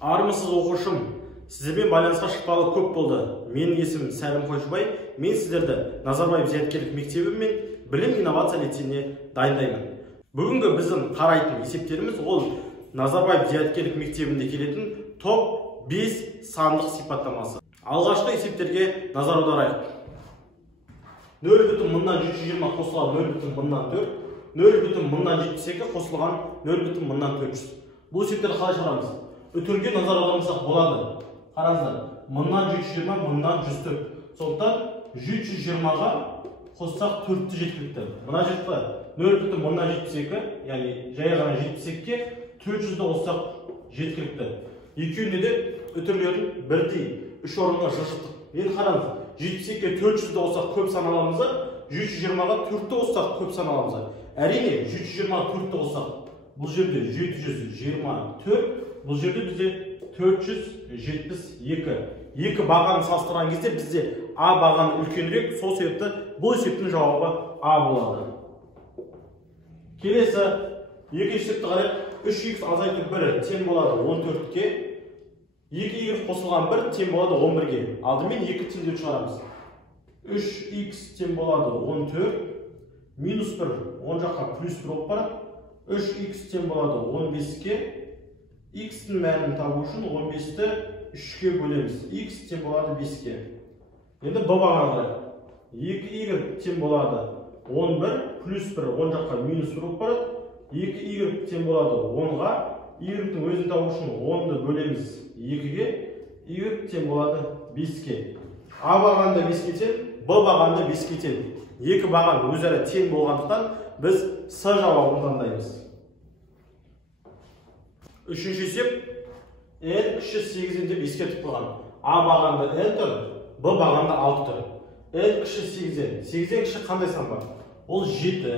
Армысыз оқушым, сіздермен байланысқа шыққалы көп болды. Менің есімім Сәлім Қойшыбай. Мен сіздерді Назарбаев зияткерлік мектебі мен білім инновация лицейіне дайындаймын. Бүгінгі біздің қарайтын есептеріміз ол Назарбаев зияткерлік мектебінде келетін топ 5 сандық сипаттамасы. Алғашқы есептерге назар аударайық. 0,120 қосылған 0,4, 0,72 қосылған 0,400. Бұл есептерді қалай шығарамыз? Үтірге назар аудармасақ болады. Қараңыздар, 120, 104. Сондықтан 120-ға қоссақ 4-ті жеткілікті. Мына жетті 0,172, яғни жай ғана 72-ке 400-ді қоссақ жеткілікті. Екеуінде де үтірлерін бірдей 3 орынға жылжыттық. Енді қараңыз, 72-ке 400-ді қоссақ көп сан аламыз, 120-ға 4-ті қоссақ көп сан аламыз. Әрине 120-ға 4-ті қоссақ бұл жерде 724, бұл жерде бізде 472. Екі бағаны салыстырған кезде бізде А бағаны үлкенірек, сол себепті бұл есептің жауабы А болады. Келесі екінші есепті қарайық. 3х азайтып 1 тең болады 14-ке. 2y қосылған 1 тең болады 11-ге. Алдымен 2 теңдеу шығарамыз. 3х тең болады 14, минус 1, 10 жаққа плюс 1 болып барады. 3х тең болады 15-ке. X-тің мәнін табу үшін 15-ті 3-ке бөлеміз. X тең болады 5-ке. Енді b бағаны қарайық. 2y тең болады 11 плюс 1, 10 жаққа минус 1 болып барады. 2y тең болады 10-ға. Y-тің өзін табу үшін 10-ды бөлеміз 2-ге. Y тең болады 5-ке. A бағаны да 5-ке тең, b бағаны да 5-ке тең. Екі баған өзара тең болғандықтан біз С жауабын таңдаймыз. Үшінші есеп n кіші 8-ден деп ескертіп қойған. А бағанда n тұр, b бағанда 6 тұр. n кіші 8-ден. 8-ден кіші қандай сан бар? Ол 7.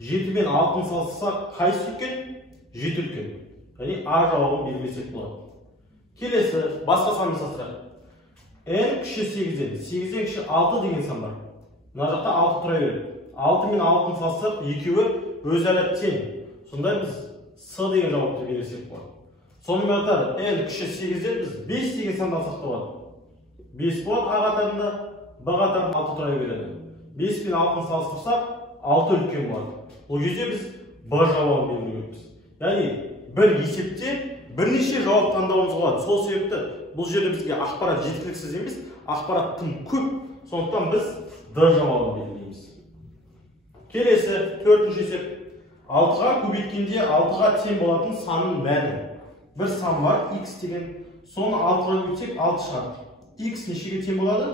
7 мен 6-ны салыстырсақ қайсысы үлкен? 7 үлкен. Яғни А жауабын белгілесек болады. Келесі басқа санды салыстырайық. n кіші 8-ден. 8-ден кіші 6 деген сан бар. Мына жақта 6 тұра береді. 6 мен 6-ны салыстырсақ екеуі өзара тең. Сонда біз С деген жауапты берсек болады. Сонымен қатар n кіші 8-ден біз 5 деген санды алсақ болады. 5 болады А қатарында, Б қатарында 6 тұра береді. 5 мен 6-ны салыстырсақ 6 үлкен болады. Бұл кезде біз Б жауабын белгілеуіміз. Яғни бір есепте бірнеше жауап таңдауымыз болады. Сол себепті бұл жерде бізге ақпарат жеткіліксіз емес, ақпарат тым көп. Сондықтан біз Д жауабын белгілейміз. Келесі төртінші есеп. 6-ға көбейткенде 6-ға тең болатын санның мәні. Бір сан бар, x деген. Соны 6-ға көбейтсек 6 шығады. X нешеге тең болады?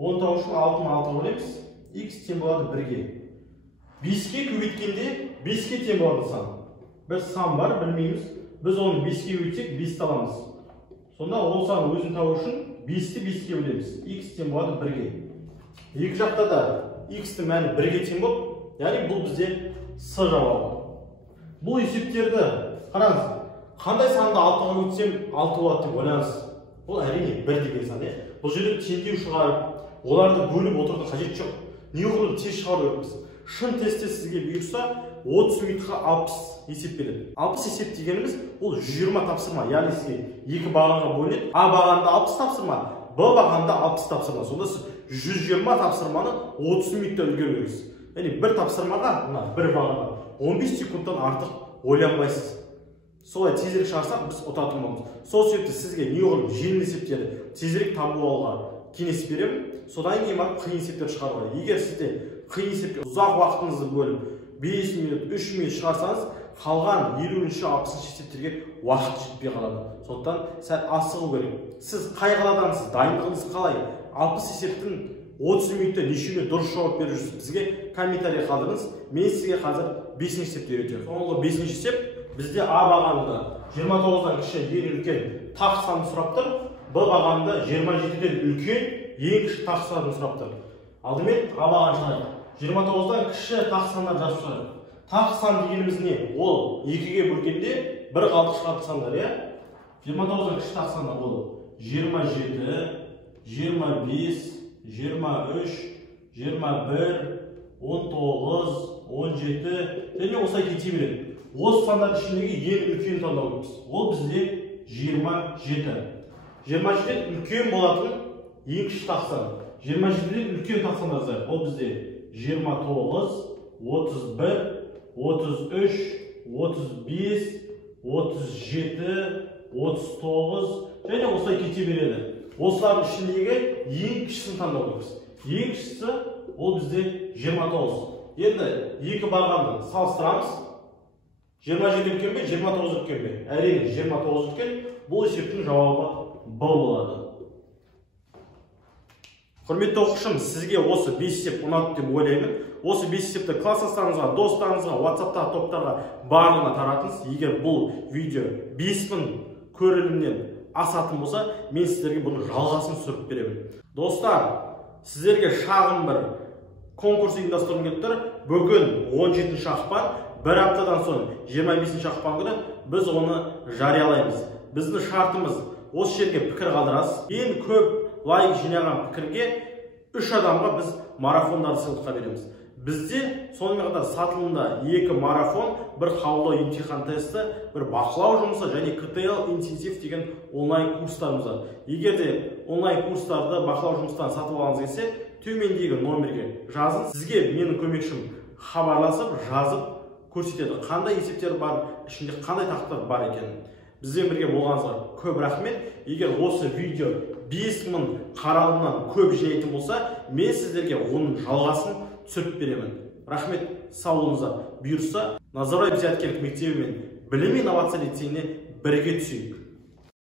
10 табу үшін 6-ны 6-ға бөлеміз. X тең болады 1-ге. 5-ке көбейткенде 5-ке тең болады сан. Бір сан бар, білмейміз. Біз оны 5-ке көбейтсек 5-ті аламыз. Сонда ол сан өзін табу үшін 5-ті 5-ке бөлеміз. X тең болады 1-ге. Екі жақта да x-тің мәні 1-ге тең болып, яғни бұл бізде С жауабы. Бұл есептерді қараңыз, қандай санды 6-ға көбейтсем 6 болады деп ойлаңыз. Бұл әрине 1 деген сан. Бұл жерде теңдеу шығарып, оларды бөліп отырудың қажет жоқ. Неғұрлым тез шығару керекпіз. Шын тесте сізге бұйырса 30 минутқа 60 есеп береді. 60 есеп дегеніміз ол 120 тапсырма. Яғни сізге екі бағанға бөлінеді. А бағанда 60 тапсырма, Б бағанда 60 тапсырма. Сонда сіз 120 тапсырманы 30 минутта үлгеру керексіз. Яғни бір тапсырмаға, бір бағанға 15 секундтан артық ойланбайсыз. Солай тезірек шығарсақ біз ұтатын боламыз. Сол себепті сізге неғұрлым жеңіл есептерді тезірек табу алуға кеңес беремін. Содан кейін барып қиын есептер шығаруға. Егер сізде қиын есепке ұзақ уақытыңызды бөліп 5 минут, 3 минут шығарсаңыз, қалған 50-60 есептерге уақыт жетпей қалады. Сондықтан сәл асығу керек. Сіз қай қаладансыз, дайындығыңыз қалай? 60 есептің 30 минутта нешеуіне дұрыс жауап беріп жүрсіз? Бізге комментарий қалдырыңыз. Мен сізге қазір 5-ші есепті үйретемін. Соңғы 5-ші есеп бізде А бағанында 29-дан кіші ең үлкен тақ санын сұрап тұр. Б бағанында 27-ден үлкен ең кіші тақ санын сұрап тұр. Алдымен А бағанын шығарайық. 29-дан кіші тақ сандар жазып шығарайық. Тақ сан дегеніміз не? Ол 2-ге бөлгенде бір қалдық шығатын сандар, иә? 29-дан кіші тақ сандар ол 27, 25, 23, 21, 19, 17 және осылай кете береді. Осы сандар ішіндегі ең үлкен таңдау. Ол бізде 27. 27 үлкен болатын ең кіші тақсан. 27-ден үлкен тақсандар жазайық. Ол бізде 29, 31, 33, 35, 37, 39 және осылай кете береді. Осылардың ішіндегі ең кішісін таңдау керекпіз. Ең кішісі ол бізде 29. Енді екі бағанды салыстырамыз. 27 үлкен бе, 29 үлкен бе? Әрине 29 үлкен. Бұл есептің жауабы Б болады. Құрметті оқушым, сізге осы 5 есеп ұнады деп ойлаймын. Осы 5 есепті класстастарыңызға, достарыңызға, WhatsApp-та, топтарға барлығына таратыңыз. Егер бұл видео 5000 көрілімнен асатын болса, мен сіздерге бұның жалғасын түсіріп беремін. Достар, сіздерге шағын бір конкурс ұйымдастырғым келіп тұр. Бүгін 17 ақпан, бір аптадан соң 25 ақпан күні біз оны жариялаймыз. Біздің шартымыз осы жерге пікір қалдырасыз. Ең көп лайк жинаған пікірге 3 адамға біз марафондарды сыйлыққа береміз. Бізде сонымен қатар сатылымда 2 марафон, бір қабылдау емтихан тесті, бір бақылау жұмысы және КТЛ интенсив деген онлайн курстарымыз бар. Егер де онлайн курстарды бақылау жұмыстарын сатып алғыңыз келсе, төмендегі номерге жазын. Сізге менің көмекшім хабарласып, жазып көрсетеді, қандай есептер бар, ішінде қандай тақырыптар бар екенін. Бізбен бірге болғаныңызға көп рахмет. Егер осы видео 5000 қаралымнан көп жинайтын болса, мен сіздерге оның жалғасын түсіріп беремін. Рахмет, сау болыңыздар. Бұйырса, Назарбаев зияткерлік мектебі мен білім инновация лицейіне бірге түсейік.